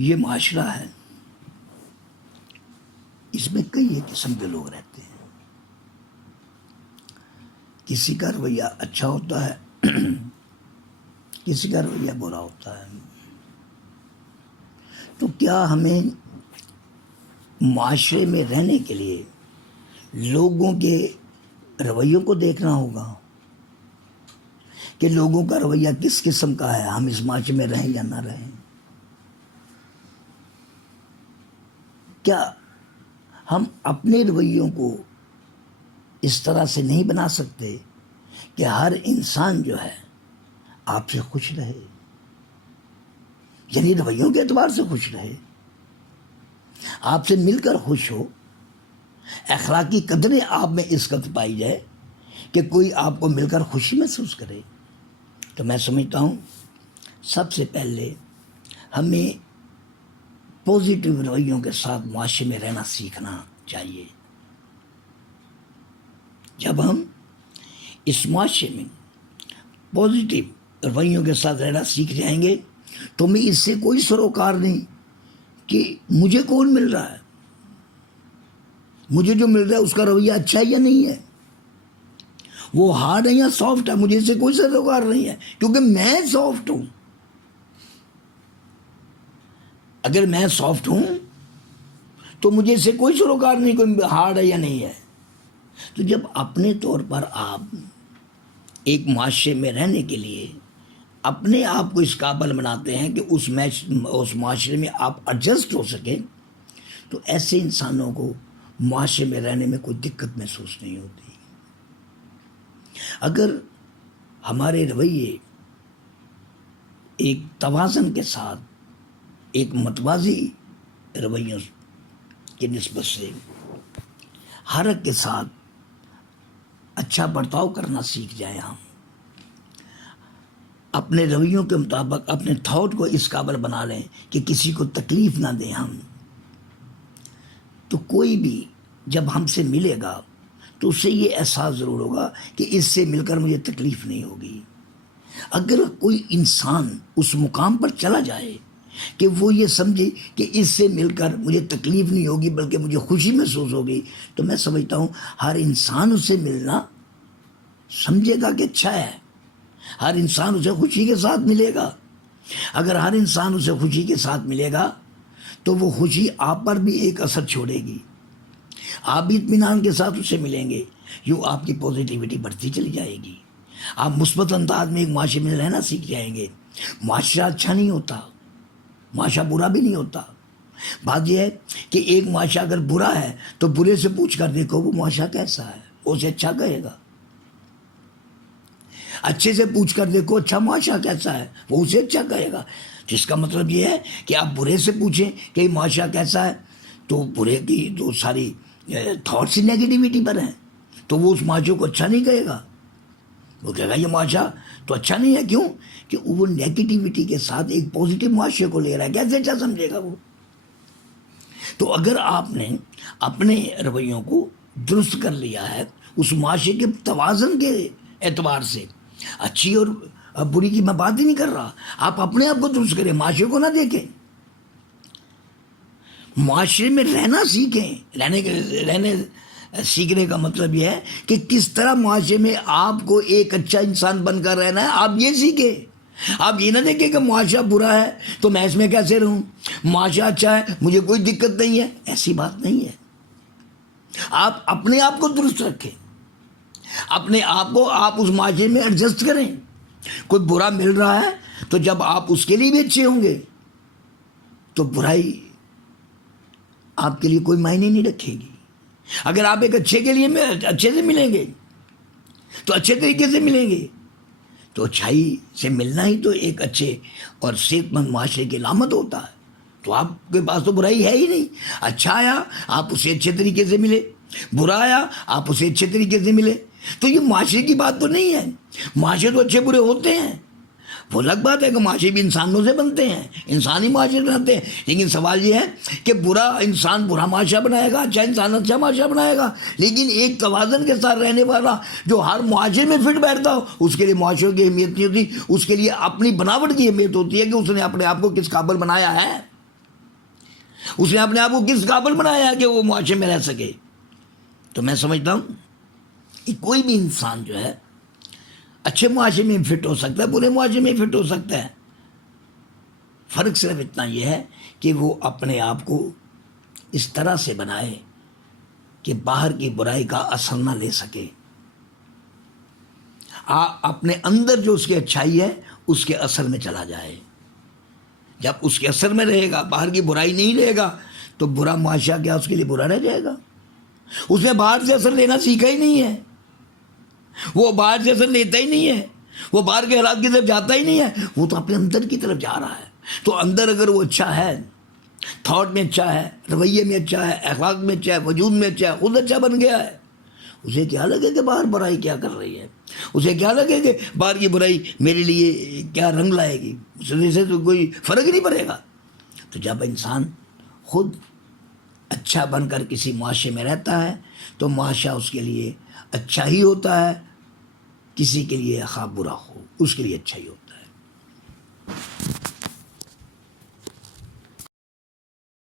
یہ معاشرہ ہے، اس میں کئی ایک قسم کے لوگ رہتے ہیں. کسی کا رویہ اچھا ہوتا ہے، کسی کا رویہ برا ہوتا ہے. تو کیا ہمیں معاشرے میں رہنے کے لیے لوگوں کے رویوں کو دیکھنا ہوگا کہ لوگوں کا رویہ کس قسم کا ہے، ہم اس معاشرے میں رہیں یا نہ رہیں؟ کیا ہم اپنے رویوں کو اس طرح سے نہیں بنا سکتے کہ ہر انسان جو ہے آپ سے خوش رہے، یعنی رویوں کے اعتبار سے خوش رہے، آپ سے مل کر خوش ہو، اخلاقی قدریں آپ میں اس قدر پائی جائے کہ کوئی آپ کو مل کر خوشی محسوس کرے؟ تو میں سمجھتا ہوں سب سے پہلے ہمیں پازیٹیو رویوں کے ساتھ معاشرے میں رہنا سیکھنا چاہیے. جب ہم اس معاشرے میں پازیٹیو رویوں کے ساتھ رہنا سیکھ جائیں گے تو میں اس سے کوئی سروکار نہیں کہ مجھے کون مل رہا ہے، مجھے جو مل رہا ہے اس کا رویہ اچھا ہے یا نہیں ہے، وہ ہارڈ ہے یا سافٹ ہے، مجھے اس سے کوئی سروکار نہیں ہے کیونکہ میں سافٹ ہوں. اگر میں سافٹ ہوں تو مجھے اس سے کوئی سروکار نہیں کوئی ہارڈ ہے یا نہیں ہے. تو جب اپنے طور پر آپ ایک معاشرے میں رہنے کے لیے اپنے آپ کو اس قابل بناتے ہیں کہ اس معاشرے میں آپ ایڈجسٹ ہو سکیں، تو ایسے انسانوں کو معاشرے میں رہنے میں کوئی دقت محسوس نہیں ہوتی. اگر ہمارے رویے ایک توازن کے ساتھ، ایک متوازی رویوں کی نسبت سے ہر ایک کے ساتھ اچھا برتاؤ کرنا سیکھ جائیں، ہم اپنے رویوں کے مطابق اپنے تھاٹ کو اس قابل بنا لیں کہ کسی کو تکلیف نہ دیں ہم، تو کوئی بھی جب ہم سے ملے گا تو اس سے یہ احساس ضرور ہوگا کہ اس سے مل کر مجھے تکلیف نہیں ہوگی. اگر کوئی انسان اس مقام پر چلا جائے کہ وہ یہ سمجھے کہ اس سے مل کر مجھے تکلیف نہیں ہوگی بلکہ مجھے خوشی محسوس ہوگی، تو میں سمجھتا ہوں ہر انسان اس سے ملنا سمجھے گا کہ اچھا ہے، ہر انسان اسے خوشی کے ساتھ ملے گا. اگر ہر انسان اسے خوشی کے ساتھ ملے گا تو وہ خوشی آپ پر بھی ایک اثر چھوڑے گی، آپ بھی اطمینان کے ساتھ اسے ملیں گے، یوں آپ کی پازیٹیوٹی بڑھتی چلی جائے گی، آپ مثبت انداز میں ایک معاشرے میں رہنا سیکھ جائیں گے. معاشرہ اچھا نہیں ہوتا، معاشرہ برا بھی نہیں ہوتا. بات یہ ہے کہ ایک معاشرہ اگر برا ہے تو برے سے پوچھ کر دیکھو وہ معاشرہ کیسا ہے، وہ اسے اچھا کہے گا. اچھے سے پوچھ کر دیکھو اچھا معاشرہ کیسا ہے، وہ اسے اچھا کہے گا. جس کا مطلب یہ ہے کہ آپ برے سے پوچھیں کہ معاشرہ کیسا ہے تو برے کی جو ساری تھاٹس ہی نیگیٹیوٹی پر ہیں تو وہ اس معاشرے کو اچھا نہیں کہے گا، وہ کہے گا یہ معاشرہ تو اچھا نہیں ہے. کیوں کہ وہ نیگیٹیوٹی کے ساتھ ایک پازیٹیو معاشرے کو لے رہا ہے، کیسے اچھا سمجھے گا وہ. تو اگر آپ نے اپنے رویوں کو درست کر لیا ہے اس معاشرے کے توازن کے اعتبار سے، اچھی اور بری کی میں بات ہی نہیں کر رہا، آپ اپنے آپ کو درست کریں، معاشرے کو نہ دیکھیں. معاشرے میں رہنا سیکھیں. رہنے سیکھنے کا مطلب یہ ہے کہ کس طرح معاشرے میں آپ کو ایک اچھا انسان بن کر رہنا ہے، آپ یہ سیکھیں. آپ یہ نہ دیکھیں کہ معاشرہ برا ہے تو میں اس میں کیسے رہوں، معاشرہ اچھا ہے مجھے کوئی دقت نہیں ہے، ایسی بات نہیں ہے. آپ اپنے آپ کو درست رکھیں، اپنے آپ کو آپ اس معاشرے میں ایڈجسٹ کریں. کوئی برا مل رہا ہے تو جب آپ اس کے لیے بھی اچھے ہوں گے تو برائی آپ کے لیے کوئی معنی نہیں رکھے گی. اگر آپ ایک اچھے کے لیے اچھے سے ملیں گے تو اچھے طریقے سے ملیں گے، تو اچھائی سے ملنا ہی تو ایک اچھے اور صحت مند معاشرے کی علامت ہوتا ہے. تو آپ کے پاس تو برائی ہے ہی نہیں. اچھا آیا آپ اسے اچھے طریقے سے ملے، برا آیا آپ اسے اچھے طریقے سے ملے. تو یہ معاشرے کی بات تو نہیں ہے. معاشرے تو اچھے برے ہوتے ہیں، وہ الگ بات ہے کہ معاشرے بھی انسانوں سے بنتے ہیں، انسانی معاشرے بناتے ہیں. لیکن سوال یہ ہے کہ برا انسان برا معاشرہ بنائے گا، اچھا انسان اچھا معاشرہ بنائے گا. لیکن ایک توازن کے ساتھ رہنے والا جو ہر معاشرے میں فٹ بیٹھتا ہو اس کے لیے معاشرے کی اہمیت نہیں ہوتی، اس کے لیے اپنی بناوٹ کی اہمیت ہوتی ہے کہ اس نے اپنے آپ کو کس قابل بنایا ہے. اس نے اپنے آپ کو کس قابل بنایا کہ وہ معاشرے میں رہ سکے؟ تو میں سمجھتا ہوں کہ کوئی بھی انسان جو ہے اچھے معاشرے میں فٹ ہو سکتا ہے، برے معاشرے میں فٹ ہو سکتا ہے. فرق صرف اتنا یہ ہے کہ وہ اپنے آپ کو اس طرح سے بنائے کہ باہر کی برائی کا اثر نہ لے سکے. اپنے اندر جو اس کی اچھائی ہے اس کے اثر میں چلا جائے. جب اس کے اثر میں رہے گا، باہر کی برائی نہیں لے گا، تو برا معاشرہ کیا اس کے لیے برا رہ جائے گا؟ اس نے باہر سے اثر لینا سیکھا ہی نہیں ہے، وہ باہر سے اثر لیتا ہی نہیں ہے، وہ باہر کے حالات کی طرف جاتا ہی نہیں ہے، وہ تو اپنے اندر کی طرف جا رہا ہے. تو اندر اگر وہ اچھا ہے، تھاٹ میں اچھا ہے، رویے میں اچھا ہے، اخلاق میں اچھا ہے، وجود میں اچھا ہے، خود اچھا بن گیا ہے، اسے کیا لگے کہ باہر برائی کیا کر رہی ہے، اسے کیا لگے کہ باہر کی برائی میرے لیے کیا رنگ لائے گی، اس سے تو کوئی فرق ہی نہیں پڑے گا. تو جب انسان خود اچھا بن کر کسی معاشرے میں رہتا ہے تو معاشرہ اس کے لیے اچھا ہی ہوتا ہے، کسی کے لیے خواہ برا ہو اس کے لیے اچھا ہی ہوتا ہے.